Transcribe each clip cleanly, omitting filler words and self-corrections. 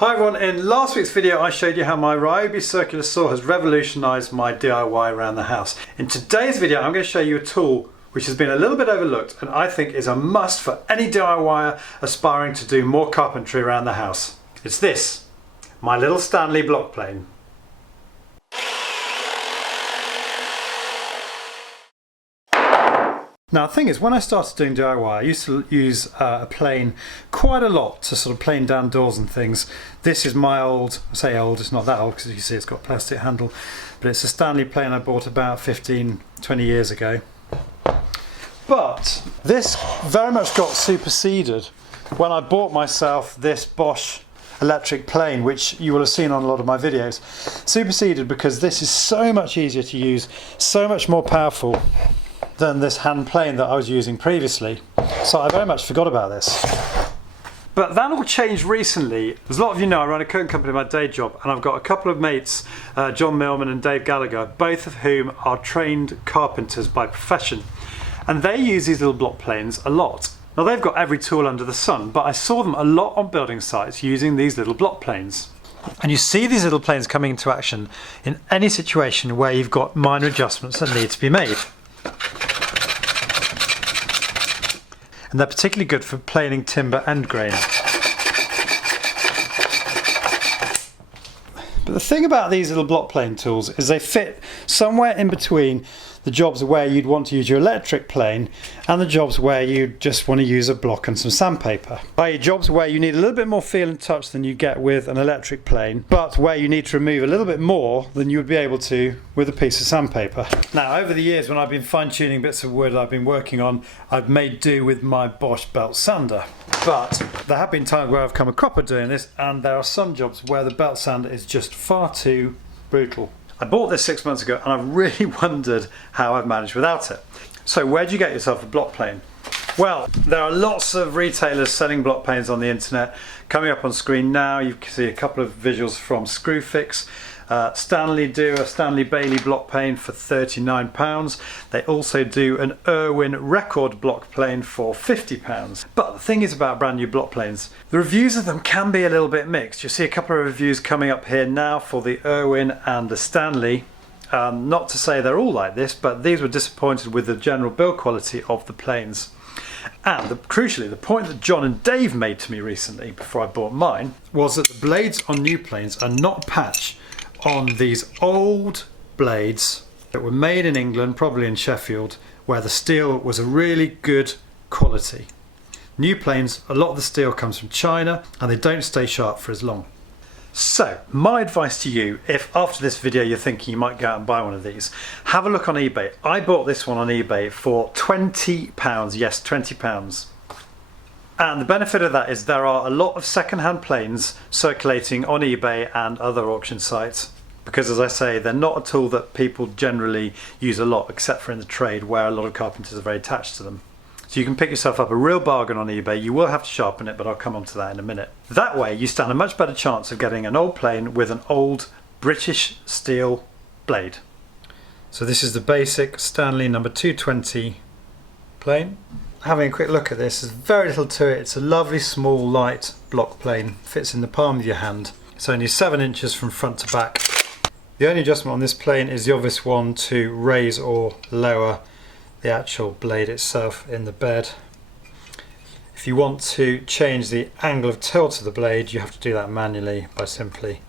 Hi everyone, in last week's video I showed you how my Ryobi circular saw has revolutionised my DIY around the house. In today's video I'm going to show you a tool which has been a little bit overlooked and I think is a must for any DIYer aspiring to do more carpentry around the house. It's this, my little Stanley block plane. Now the thing is, when I started doing DIY, I used to use a plane quite a lot to sort of plane down doors and things. This is my old, I say old, it's not that old because you can see it's got a plastic handle, but it's a Stanley plane I bought about 15, 20 years ago. But this very much got superseded when I bought myself this Bosch electric plane, which you will have seen on a lot of my videos. Superseded because this is so much easier to use, so much more powerful than this hand plane that I was using previously. So I very much forgot about this. But that all changed recently. As a lot of you know, I run a curtain company in my day job and I've got a couple of mates, John Millman and Dave Gallagher, both of whom are trained carpenters by profession. And they use these little block planes a lot. Now they've got every tool under the sun, but I saw them a lot on building sites using these little block planes. And you see these little planes coming into action in any situation where you've got minor adjustments that need to be made. And they're particularly good for planing timber and grain. But the thing about these little block plane tools is they fit somewhere in between the jobs where you'd want to use your electric plane and the jobs where you just want to use a block and some sandpaper. i.e. jobs where you need a little bit more feel and touch than you get with an electric plane, but where you need to remove a little bit more than you would be able to with a piece of sandpaper. Now over the years when I've been fine-tuning bits of wood I've been working on, I've made do with my Bosch belt sander. But there have been times where I've come a cropper doing this, and there are some jobs where the belt sander is just far too brutal. I bought this 6 months ago and I've really wondered how I've managed without it. So where do you get yourself a block plane? Well, there are lots of retailers selling block planes on the internet. Coming up on screen now you can see a couple of visuals from Screwfix. Stanley do a Stanley Bailey block plane for £39. They also do an Irwin record block plane for £50. But the thing is about brand new block planes, the reviews of them can be a little bit mixed. You'll see a couple of reviews coming up here now for the Irwin and the Stanley. Not to say they're all like this, but these were disappointed with the general build quality of the planes. And crucially, the point that John and Dave made to me recently before I bought mine was that the blades on new planes are not patch on these old blades that were made in England, probably in Sheffield, where the steel was a really good quality. New planes, a lot of the steel comes from China and they don't stay sharp for as long. So my advice to you, if after this video you're thinking you might go out and buy one of these, have a look on eBay. I bought this one on eBay for £20, yes, £20. And the benefit of that is there are a lot of second-hand planes circulating on eBay and other auction sites, because as I say, they're not a tool that people generally use a lot, except for in the trade where a lot of carpenters are very attached to them. So you can pick yourself up a real bargain on eBay. You will have to sharpen it, but I'll come on to that in a minute. That way you stand a much better chance of getting an old plane with an old British steel blade. So this is the basic Stanley number 220 plane. Having a quick look at this, there's very little to it. It's a lovely small light block plane, fits in the palm of your hand. It's only 7 inches from front to back. The only adjustment on this plane is the obvious one to raise or lower the actual blade itself in the bed. If you want to change the angle of tilt of the blade, you have to do that manually by simply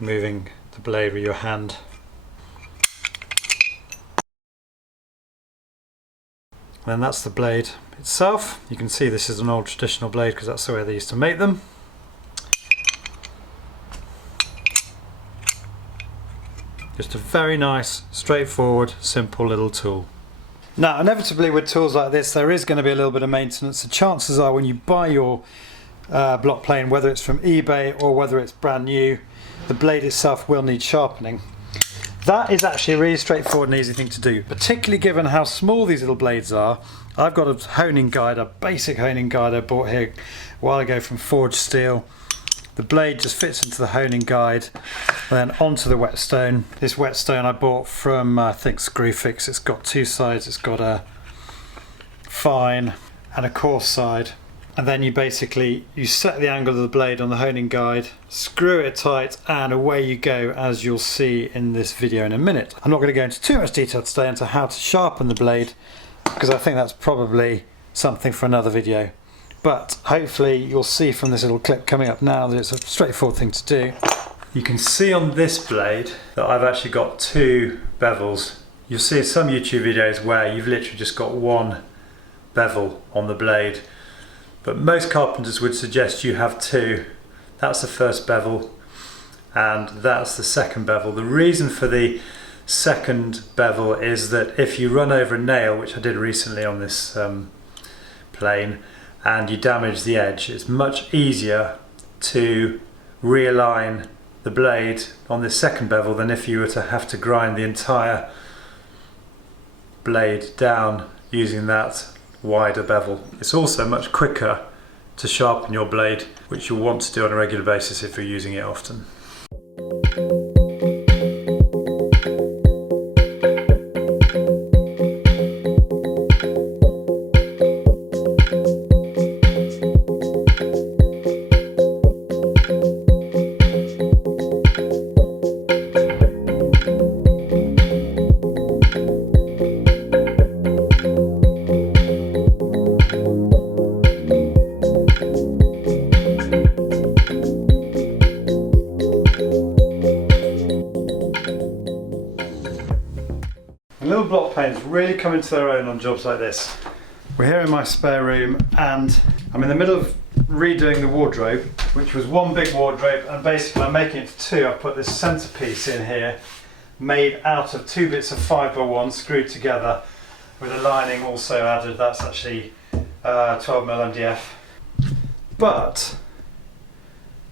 moving the blade with your hand. And that's the blade itself. You can see this is an old traditional blade because that's the way they used to make them. Just a very nice, straightforward, simple little tool. Now inevitably with tools like this there is going to be a little bit of maintenance. The chances are when you buy your block plane, whether it's from eBay or whether it's brand new, the blade itself will need sharpening. That is actually a really straightforward and easy thing to do, particularly given how small these little blades are. I've got a honing guide, a basic honing guide I bought here a while ago from Forged Steel. The blade just fits into the honing guide, then onto the whetstone. This whetstone I bought from I think Screwfix. It's got two sides, it's got a fine and a coarse side. and then you set the angle of the blade on the honing guide, screw it tight, and away you go, as you'll see in this video in a minute. I'm not going to go into too much detail today into how to sharpen the blade, because I think that's probably something for another video. But hopefully you'll see from this little clip coming up now that it's a straightforward thing to do. You can see on this blade that I've actually got two bevels. You'll see some YouTube videos where you've literally just got one bevel on the blade, but most carpenters would suggest you have two. That's the first bevel and that's the second bevel. The reason for the second bevel is that if you run over a nail, which I did recently on this plane, and you damage the edge, it's much easier to realign the blade on this second bevel than if you were to have to grind the entire blade down using that wider bevel. It's also much quicker to sharpen your blade, which you'll want to do on a regular basis if you're using it often. Little block planes really come into their own on jobs like this. We're here in my spare room and I'm in the middle of redoing the wardrobe, which was one big wardrobe, and basically I'm making it to two. I've put this centerpiece in here made out of two bits of 5x1 screwed together with a lining also added. That's actually 12mm MDF. But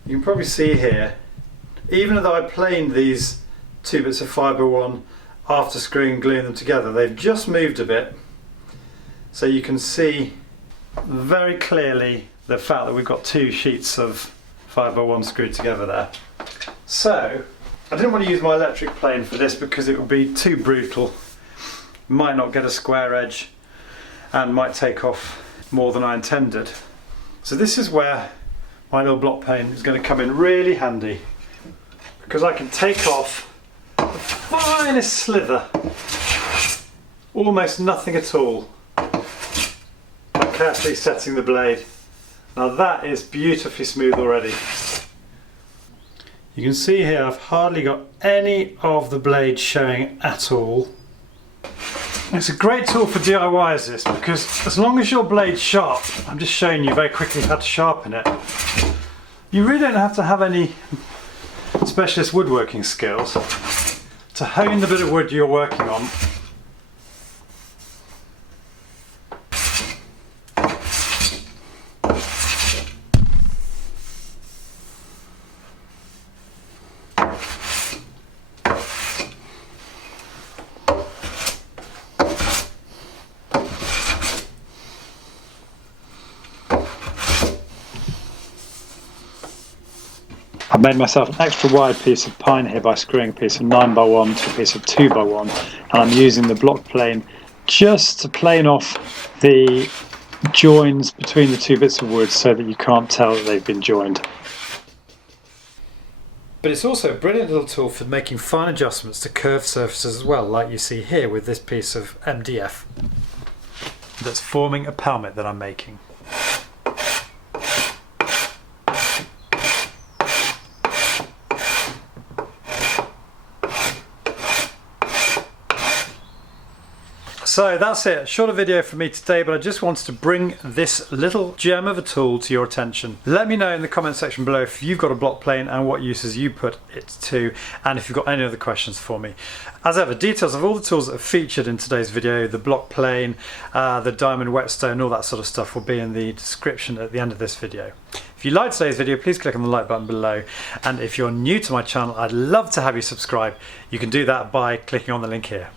you can probably see here, even though I planed these two bits of 5x1 after screwing and gluing them together, they've just moved a bit, so you can see very clearly the fact that we've got two sheets of 5x1 screwed together there. So I didn't want to use my electric plane for this because it would be too brutal, might not get a square edge and might take off more than I intended. So this is where my little block plane is going to come in really handy, because I can take off the finest slither, almost nothing at all, by carefully setting the blade. Now that is beautifully smooth already. You can see here I've hardly got any of the blade showing at all. It's a great tool for DIYers this, because as long as your blade's sharp, I'm just showing you very quickly how to sharpen it. You really don't have to have any specialist woodworking skills to hone the bit of wood you're working on. I've made myself an extra wide piece of pine here by screwing a piece of 9x1 to a piece of 2x1, and I'm using the block plane just to plane off the joins between the two bits of wood so that you can't tell that they've been joined. But it's also a brilliant little tool for making fine adjustments to curved surfaces as well, like you see here with this piece of MDF that's forming a pelmet that I'm making. So that's it, shorter video for me today, but I just wanted to bring this little gem of a tool to your attention. Let me know in the comment section below if you've got a block plane and what uses you put it to, and if you've got any other questions for me. As ever, details of all the tools that are featured in today's video, the block plane, the diamond whetstone, all that sort of stuff will be in the description at the end of this video. If you liked today's video, please click on the like button below, and if you're new to my channel, I'd love to have you subscribe. You can do that by clicking on the link here.